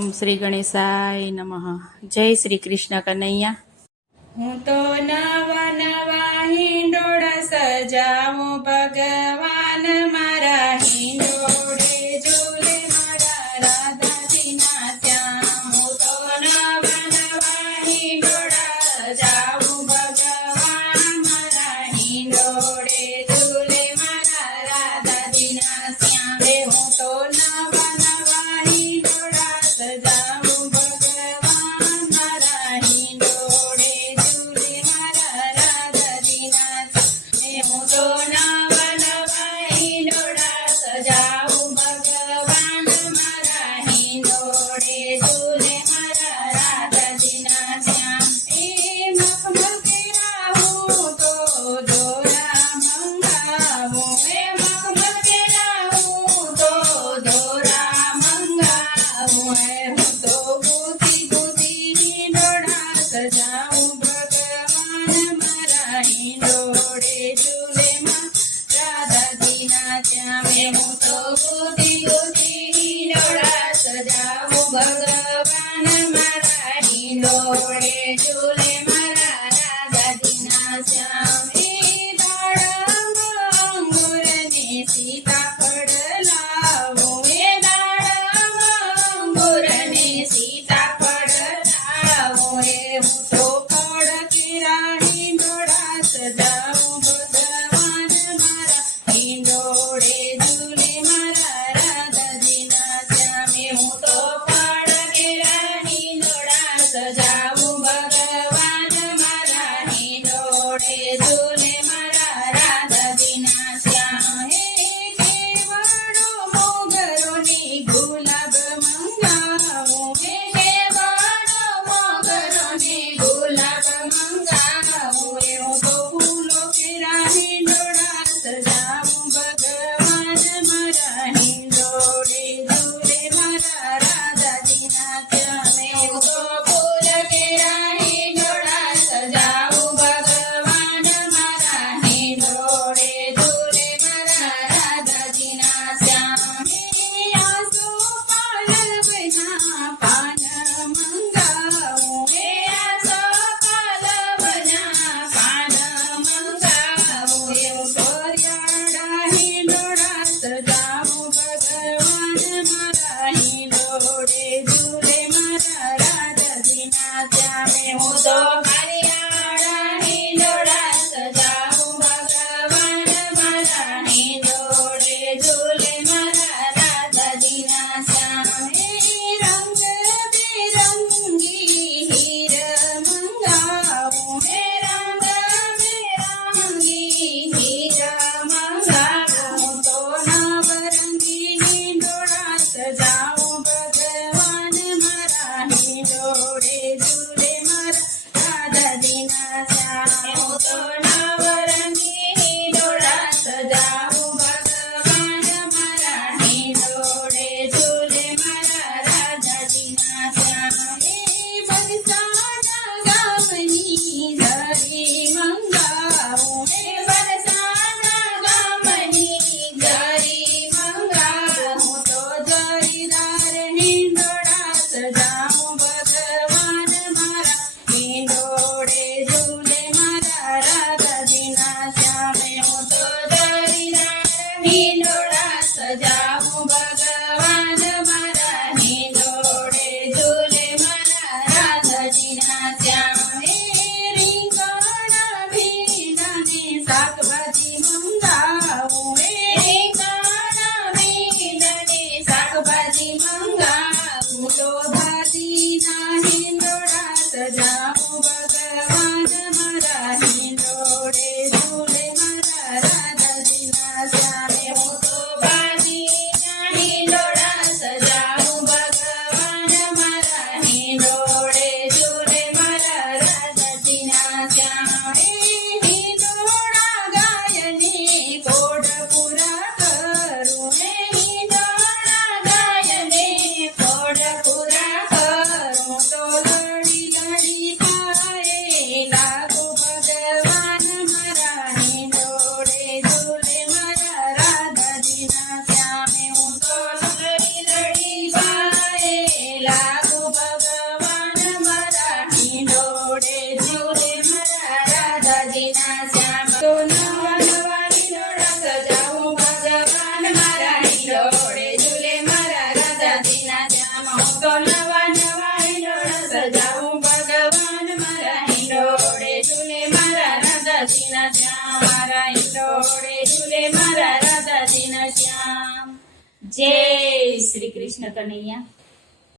ઓમ શ્રી ગણેશાય નમઃ. જય શ્રી કૃષ્ણ કનૈયા. હું તો નવા નવા હિંડોળા સજાવું ભગવાન મારા હિંડોળે ઝૂલે મારા રાધાજીના શ્યામ. હું તો નવા નવા હિંડોળા સજાવું ભગવાન મારા હિંડોળે ઝૂલે મારા રાધાજીના શ્યામ. હું તો નવા નવા હિંડોળા સજાવું ભગવાન મારા હિંડોળે ઝૂલે મારા રાધાજીના શ્યામ. હું તો નવા નવા હિંડોળા સજાવું ભગવાન મારા હિંડોળે ઝૂલે મારા રાધાજીના શ્યામ. એ મખમલકેરા હું તો દોરા મંગાવું, એ મખમલકેરા હું તો દોરા મંગાવું. હું તો ગૂંથી ગૂંથી હિંડોળા સજાવું ભગવાન મારા હિંડોળે ઝૂલે મારા રાધાજીના શ્યામ. હું તો ગૂંથી ગૂંથી હિંડોળા સજાવું ભગવાન મારા હિંડોળે ઝૂલે મારા રાધાજીના શ્યામ. એ દાડમમાં અંગુરને સીતાફળ લાવું, એ દાડમમાં અંગુરને સીતાફળ લાવું. હું તો ફળ કેરા હિંડોળા સજાવું ભગવાન મારા હિંડોળે ઝૂલે મારા રાધાજીના શ્યામ. હું તો ફળ કેરા હિંડોળા સજાવું ભગવાન મારા હિંડોળે ઝૂલે મારા રાધાજીના શ્યામ. હે કેવડો મોગરોની ગુલાબ મંગાવું, હે કેવડો મોગરોની ગુલાબ મંગાવું. હું તો ફૂલો કેરા હિંડોળા સજાવું ભગવાન મારા હિંડોળે ઝૂલે મારા રાધાજીના શ્યામ. હું તો ફૂલ કેરા હિંડોળા સજાવું ભગવાન મારા હિંડોળે ઝૂલે મારા રાધાજીના શ્યામ. આસોપાલવના પાન મંગાવું, હે આસોપાલવના પાન મંગાવું. હું કોરિયાળા હિંડોળા સજાવું ભગવાન મારા હિંડોળે ઝૂલે મારા રાધાજીના શ્યામ. હું તો કારિયાળા હિંડોળા સજાવું ભગવાન મારા હિંડોળે ઝૂલે મારા રાધાજીના શ્યામ. એ રંગબેરંગી હીર મંગાવું, હે રંગબેરંગી હીર મંગાવું. તો નવરંગી હિંડોળા સજાવું ભગવાન મારા હિંડોળે ઝૂલે મારા રાધાજીના શ્યામ. હું તો નવરંગી હિંડોળા સજાવું ભગવાન મારા હિંડોળે ઝૂલે મારા રાધાજીના શ્યામ. એ બરસાના ગામની ઝરી મંગાવું, હે બરસાના ગામની ઝરી મંગાવું. તો જરીદાર હિંડોળા સજાવું ભગવાન મારા હિંડોળે ઝૂલે મારા રાધાજીના શ્યામ. હું તો જરીદાર હિંડોળા સજાવું ભગવાન મારા હિંડોળે ઝૂલે મારા રાધાજીના શ્યામ. એ રીંગણા ભીંડાને શાકભાજી મંગાવું, હે રીંગણા ભીંડાને શાકભાજી મંગાવું. તો ભાજીના હિંડોળા સજાવું ભગવાન મારા હિંડોળે ઝૂલે મારા રાધાજીના શ્યામ. હું તો ભાજીના હિંડોળા સજાવું ભગવાન મારા હિંડોળે ઝૂલે મારા રાધાજીના શ્યામ. એ હિંડોળા ગાયને કોડ પૂરા કરું, હે હિંડોળા ગાયને કોડ પૂરા કરું. તો લડી લડી પાયે લાગુ ભગવાન મારા હિંડોળે ઝૂલે મારા રાધાજીના શ્યામ. હું તો લડી લડી પાયે લાગુ રાધાજીના શ્યામ મારા હિંડોળે ઝૂલે મારા રાધાજીના શ્યામ. જય શ્રી કૃષ્ણ કનૈયા.